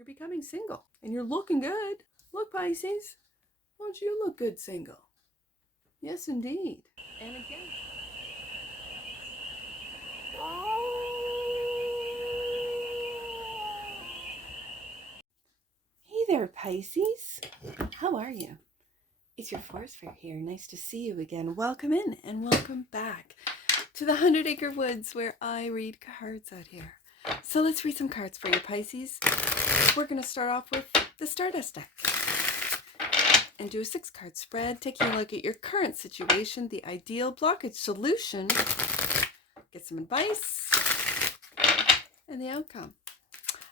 You're becoming single and you're looking good. Look, Pisces, won't you look good single? Yes, indeed. And again. Hey there, Pisces. How are you? It's your forest fair here. Nice to see you again. Welcome in and welcome back to the 100 Acre Woods where I read cards out here. So let's read some cards for you, Pisces. We're going to start off with the Stardust deck and do a 6-card spread, taking a look at your current situation, the ideal blockage solution, get some advice, and the outcome.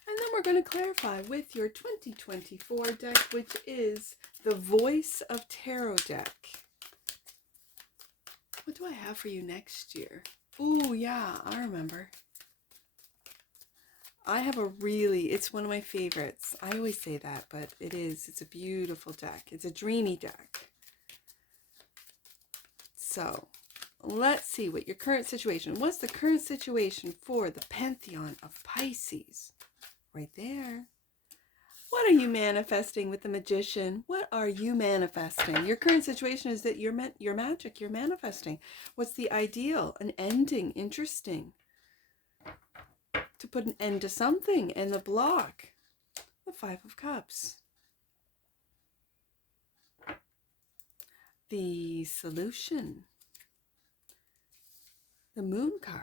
And then we're going to clarify with your 2024 deck, which is the Voice of Tarot deck. What do I have for you next year? Ooh, yeah, I remember. I have it's one of my favorites. I always say that, but it's a beautiful deck. It's a dreamy deck. So let's see what your current situation, what's the current situation for the Pantheon of Pisces? Right there. What are you manifesting with the Magician? What are you manifesting? Your current situation is that you're magic, you're manifesting. What's the ideal? An ending, interesting. To put an end to something, and the block, the 5 of Cups. The solution, the Moon card.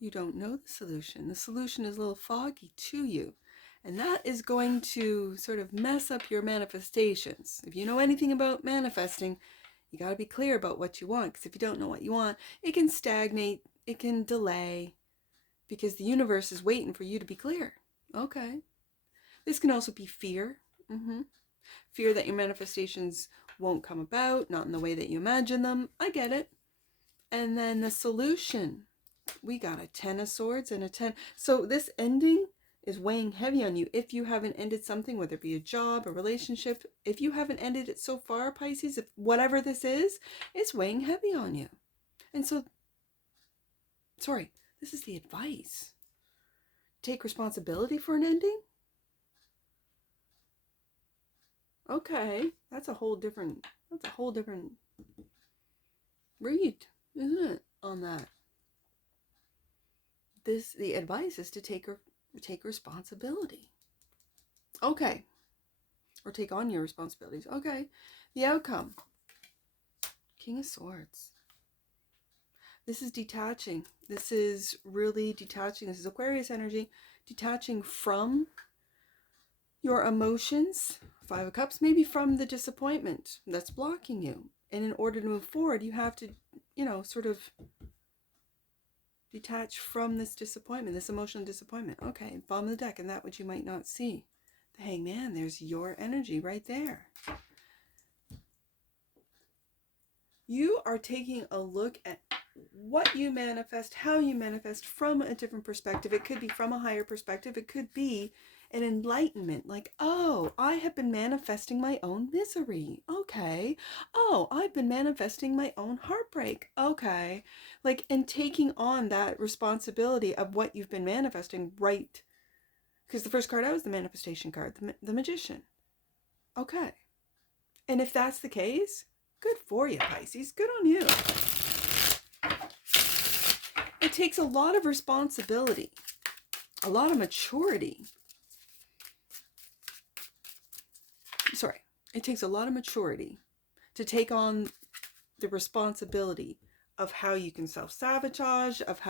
You don't know the solution. The solution is a little foggy to you, and that is going to sort of mess up your manifestations. If you know anything about manifesting, you got to be clear about what you want, because if you don't know what you want, it can stagnate, it can delay, because the universe is waiting for you to be clear. Okay. This can also be fear. Fear that your manifestations won't come about, not in the way that you imagine them. I get it. And then the solution. We got a 10 of Swords and a 10. So this ending is weighing heavy on you. If you haven't ended something, whether it be a job, a relationship, if you haven't ended it so far, Pisces, if whatever this is, it's weighing heavy on you. And so, this is the advice. Take responsibility for an ending? Okay, that's a whole different read, isn't it, on that? The advice is to take responsibility. Okay. Or take on your responsibilities. Okay. The outcome. King of Swords. This is detaching. This is really detaching. This is Aquarius energy. Detaching from your emotions. 5 of Cups. Maybe from the disappointment that's blocking you. And in order to move forward, you have to, sort of detach from this disappointment, this emotional disappointment. Okay, bottom of the deck, and that which you might not see. The Hangman, there's your energy right there. You are taking a look at what you manifest, how you manifest from a different perspective. It could be from a higher perspective. It could be an enlightenment, like, oh, I have been manifesting my own misery. Okay. Oh, I've been manifesting my own heartbreak. Okay. Like, and taking on that responsibility of what you've been manifesting, right? Because the first card out was the manifestation card, the Magician. Okay. And if that's the case, good for you, Pisces. Good on you. It takes a lot of responsibility, a lot of maturity. It takes a lot of maturity to take on the responsibility of how you can self-sabotage, of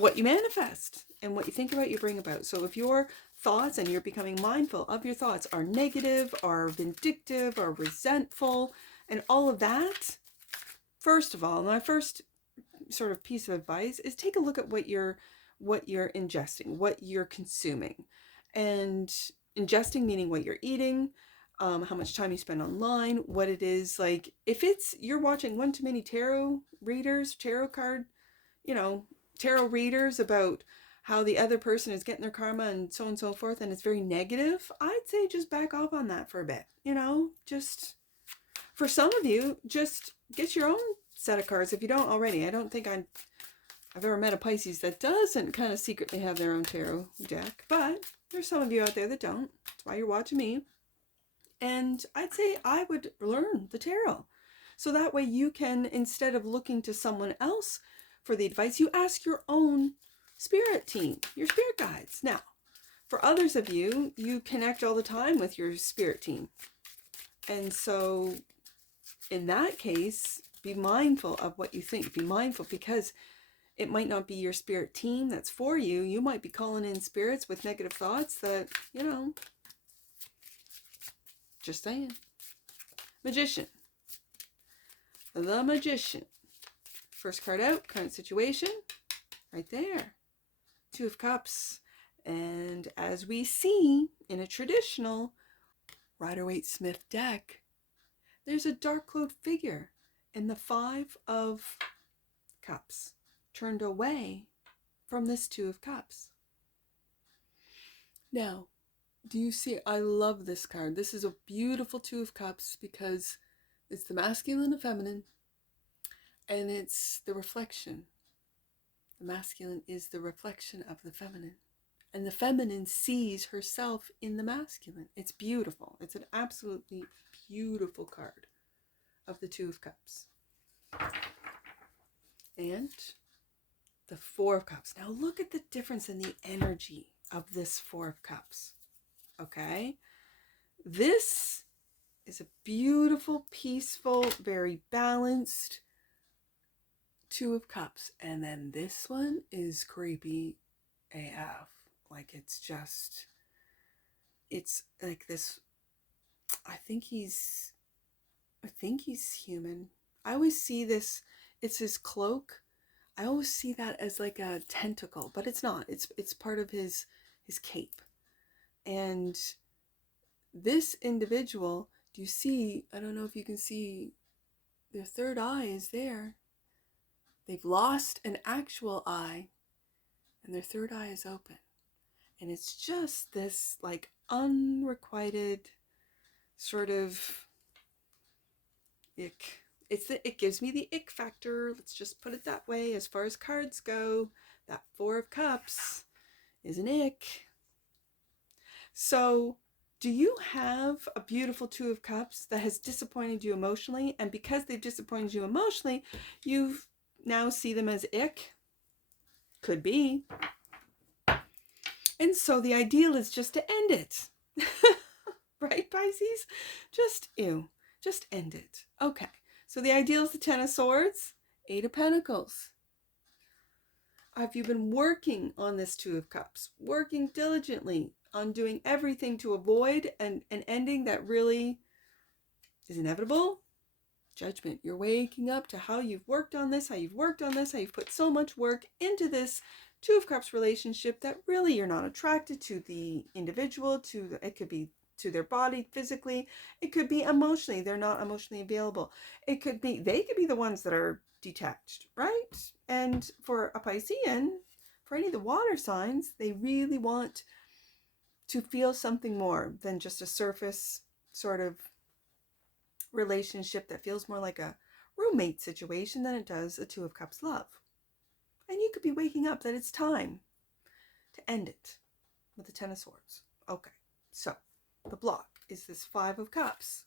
what you manifest and what you think about, you bring about. So if your thoughts, and you're becoming mindful of your thoughts, are negative, are vindictive, are resentful, and all of that, first of all, my first sort of piece of advice is take a look at what you're ingesting, what you're consuming. And ingesting meaning what you're eating, how much time you spend online, what it is. Like, if you're watching one too many tarot readers about how the other person is getting their karma and so on and so forth, and it's very negative, I'd say just back off on that for a bit. Just for some of you, just get your own set of cards if you don't already. I don't think I've ever met a Pisces that doesn't kind of secretly have their own tarot deck, but there's some of you out there that don't. That's why you're watching me. And I'd say I would learn the tarot. So that way you can, instead of looking to someone else for the advice, you ask your own spirit team, your spirit guides. Now, for others of you, you connect all the time with your spirit team. And so in that case, be mindful of what you think. Be mindful, because it might not be your spirit team that's for you. You might be calling in spirits with negative thoughts that, you know, just saying. Magician. The Magician. First card out, current situation. Right there. Two of Cups. And as we see in a traditional Rider-Waite-Smith deck, there's a dark-cloaked figure in the Five of Cups, turned away from this Two of Cups. Now, do you see? I love this card. This is a beautiful Two of Cups because it's the masculine and feminine, and it's the reflection. The masculine is the reflection of the feminine, and the feminine sees herself in the masculine. It's beautiful. It's an absolutely beautiful card of the Two of Cups. And the Four of Cups. Now look at the difference in the energy of this Four of Cups. Okay? This is a beautiful, peaceful, very balanced Two of Cups. And then this one is creepy AF. Like, it's just, it's like this, I think he's human. I always see this, it's his cloak. I always see that as like a tentacle, but it's not. It's part of his cape. And this individual, do you see, I don't know if you can see, their third eye is there. They've lost an actual eye, and their third eye is open. And it's just this like unrequited sort of ick. It gives me the ick factor. Let's just put it that way. As far as cards go, that Four of Cups is an ick. So, do you have a beautiful Two of Cups that has disappointed you emotionally? And because they've disappointed you emotionally, you now see them as ick? Could be. And so the ideal is just to end it. Right, Pisces? Just end it. Okay. So the ideal is the Ten of Swords, Eight of Pentacles. Have you been working on this Two of Cups? Working diligently on doing everything to avoid an ending that really is inevitable? Judgment. You're waking up to how you've worked on this, how you've put so much work into this Two of Cups relationship that really you're not attracted to the individual, it could be to their body physically, it could be emotionally, they're not emotionally available. They could be the ones that are detached, right? And for a Piscean, for any of the water signs, they really want to feel something more than just a surface sort of relationship that feels more like a roommate situation than it does a Two of Cups love. And you could be waking up that it's time to end it with the Ten of Swords. Okay, so the block is this Five of Cups.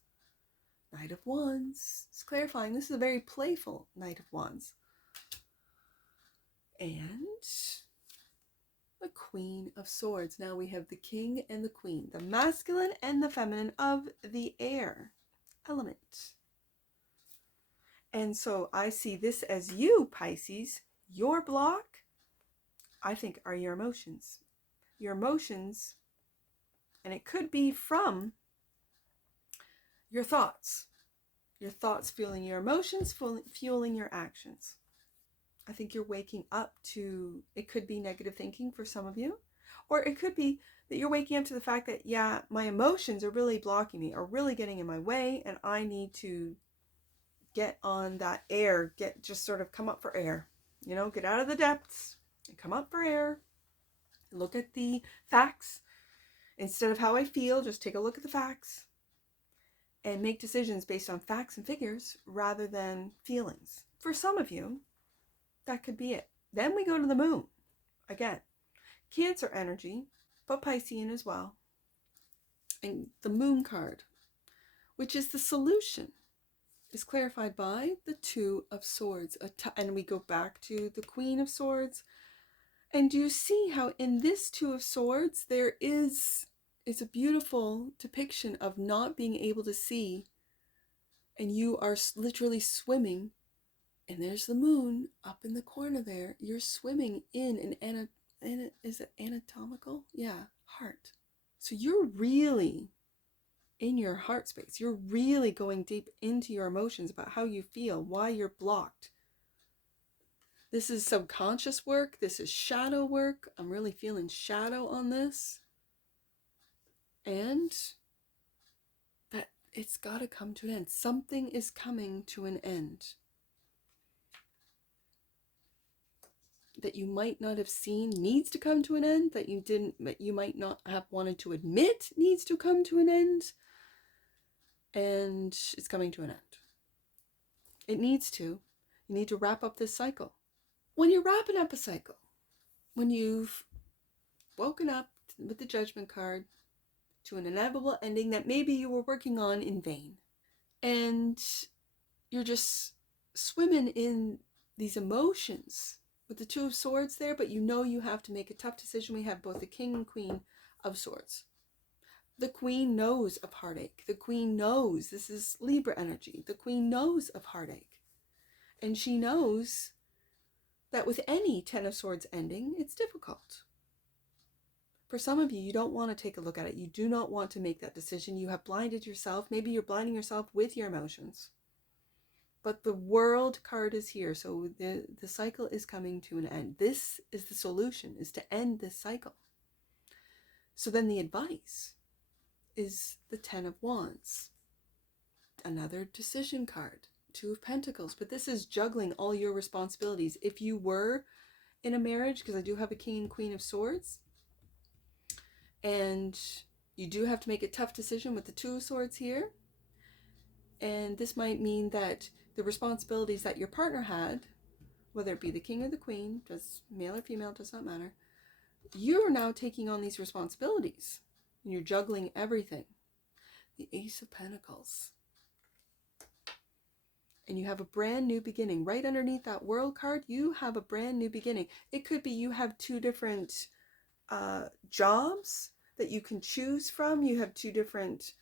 Knight of Wands. It's clarifying. This is a very playful Knight of Wands. And the Queen of Swords. Now we have the King and the Queen. The masculine and the feminine of the air element. And so I see this as you, Pisces. Your block, I think, are your emotions. Your emotions, and it could be from your thoughts. Your thoughts fueling your emotions, fueling your actions. I think you're waking up to, it could be negative thinking for some of you, or it could be that you're waking up to the fact that, yeah, my emotions are really blocking me, are really getting in my way, and I need to get on that air, just sort of come up for air. You know, get out of the depths and come up for air. Look at the facts. Instead of how I feel, just take a look at the facts and make decisions based on facts and figures rather than feelings. For some of you, that could be it. Then we go to the moon. Again, Cancer energy, but Piscean as well. And the moon card, which is the solution, is clarified by the Two of Swords. And we go back to the Queen of Swords. And do you see how in this Two of Swords there is a beautiful depiction of not being able to see, and you are literally swimming, and there's the moon up in the corner there. You're swimming in is it anatomical? Yeah, heart. So you're really in your heart space. You're really going deep into your emotions about how you feel, why you're blocked. This is subconscious work. This is shadow work. I'm really feeling shadow on this. And that it's got to come to an end. Something is coming to an end that you might not have seen needs to come to an end, that you might not have wanted to admit needs to come to an end. And it's coming to an end. It needs to. You need to wrap up this cycle. When you're wrapping up a cycle, when you've woken up with the Judgment card to an inevitable ending that maybe you were working on in vain, and you're just swimming in these emotions with the Two of Swords there, but you know you have to make a tough decision. We have both the King and Queen of Swords. The Queen knows of heartache. The Queen knows, this is Libra energy. The Queen knows of heartache. And she knows that with any Ten of Swords ending, it's difficult. For some of you, you don't want to take a look at it. You do not want to make that decision. You have blinded yourself. Maybe you're blinding yourself with your emotions. But the World card is here. So the cycle is coming to an end. This is the solution, is to end this cycle. So then the advice is the Ten of Wands. Another decision card. Two of Pentacles. But this is juggling all your responsibilities. If you were in a marriage, because I do have a King and Queen of Swords, and you do have to make a tough decision with the Two of Swords here, and this might mean that the responsibilities that your partner had, whether it be the King or the Queen, does male or female, does not matter, you're now taking on these responsibilities, and you're juggling everything. The Ace of Pentacles. And you have a brand new beginning. Right underneath that World card, you have a brand new beginning. It could be you have two different jobs that you can choose from. You have two different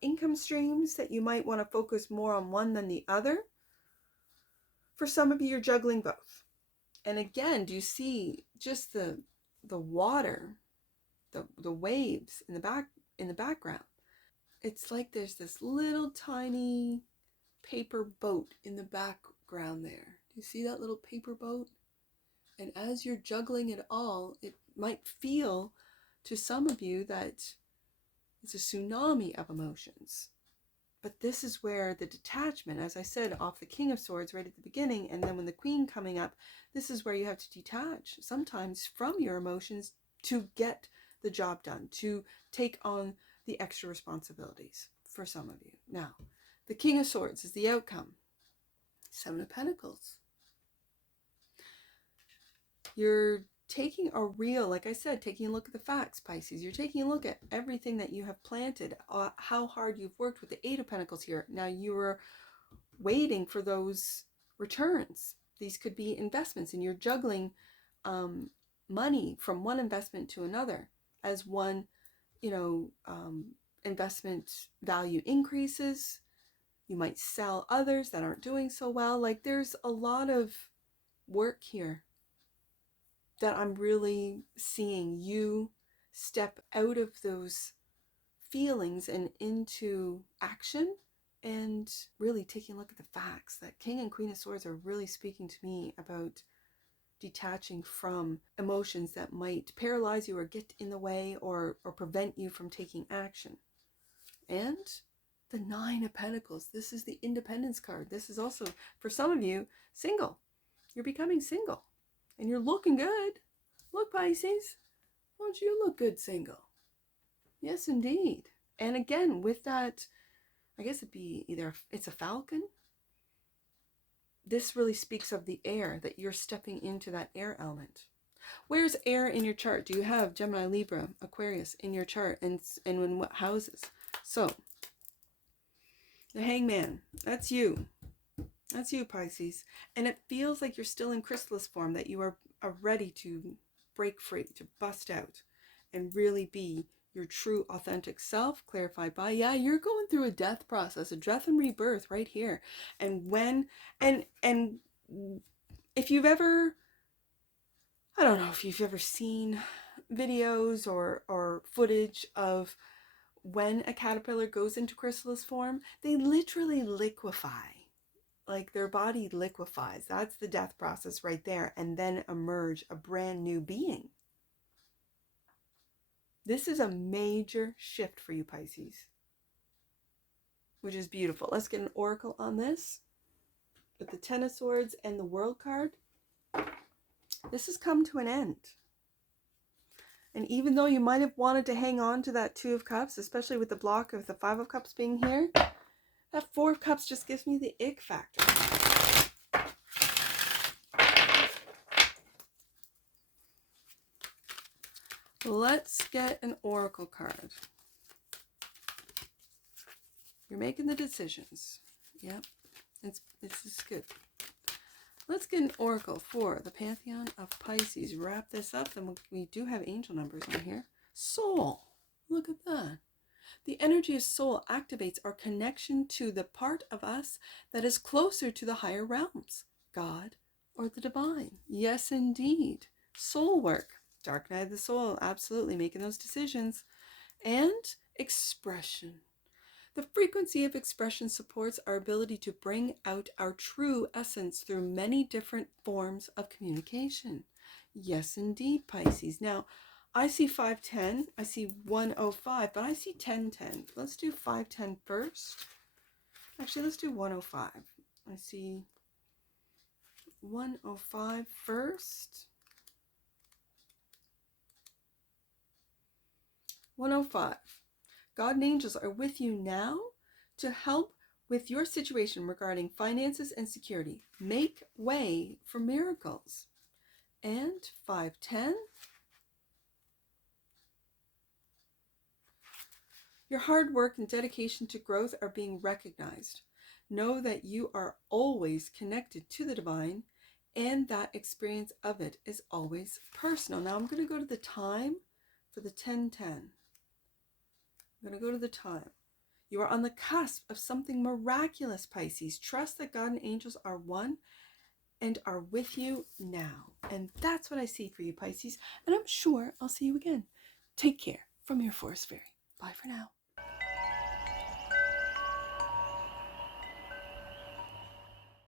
income streams that you might want to focus more on one than the other. For some of you, you're juggling both. And again, do you see just the water, the waves in the background? It's like there's this little tiny paper boat in the background there. Do you see that little paper boat? And as you're juggling it all, it might feel to some of you that it's a tsunami of emotions. But this is where the detachment, as I said, off the King of Swords right at the beginning, and then when the Queen coming up, this is where you have to detach sometimes from your emotions to get the job done, to take on the extra responsibilities for some of you. Now, the King of Swords is the outcome. Seven of Pentacles. You're taking a real, like I said, taking a look at the facts, Pisces. You're taking a look at everything that you have planted, how hard you've worked with the Eight of Pentacles here. Now you were waiting for those returns. These could be investments, and you're juggling money from one investment to another. As one, investment value increases, you might sell others that aren't doing so well. Like there's a lot of work here that I'm really seeing you step out of those feelings and into action, and really taking a look at the facts. That King and Queen of Swords are really speaking to me about detaching from emotions that might paralyze you or get in the way or prevent you from taking action. And the Nine of Pentacles. This is the Independence card. This is also, for some of you, single. You're becoming single. And you're looking good. Look, Pisces. Don't you look good single? Yes, indeed. And again, with that, I guess it'd be either, it's a falcon. this really speaks of the air, that you're stepping into that air element. Where's air in your chart? Do you have Gemini, Libra, Aquarius in your chart, and in what houses? So, the Hangman, that's you. That's you, Pisces. And it feels like you're still in chrysalis form, that you are ready to break free, to bust out, and really be your true, authentic self, clarified by, yeah, you're going through a death process, a death and rebirth right here. And and if you've ever, I don't know if you've ever seen videos or footage of when a caterpillar goes into chrysalis form, they literally liquefy. Like their body liquefies. That's the death process right there. And then emerge a brand new being. This is a major shift for you, Pisces, which is beautiful. Let's get an oracle on this. With the Ten of Swords and the World card, this has come to an end. And even though you might have wanted to hang on to that Two of Cups, especially with the block of the Five of Cups being here, that Four of Cups just gives me the ick factor. Let's get an oracle card. You're making the decisions. Yep, this is good. Let's get an oracle for the Pantheon of Pisces. Wrap this up, and we do have angel numbers on here. Soul. Look at that. The energy of soul activates our connection to the part of us that is closer to the higher realms, God or the divine. Yes, indeed. Soul work. Dark night of the soul. Absolutely making those decisions. And expression. The frequency of expression supports our ability to bring out our true essence through many different forms of communication. Yes, indeed, Pisces. Now, I see 510, I see 105, but I see 1010. Let's do 510 first. Actually, let's do 105. I see 105 first. 105. God and angels are with you now to help with your situation regarding finances and security. Make way for miracles. And 510. Your hard work and dedication to growth are being recognized. Know that you are always connected to the divine, and that experience of it is always personal. Now I'm going to go to the time for the 1010. I'm going to go to the time. You are on the cusp of something miraculous, Pisces. Trust that God and angels are one and are with you now. And that's what I see for you, Pisces. And I'm sure I'll see you again. Take care from your forest fairy. Bye for now.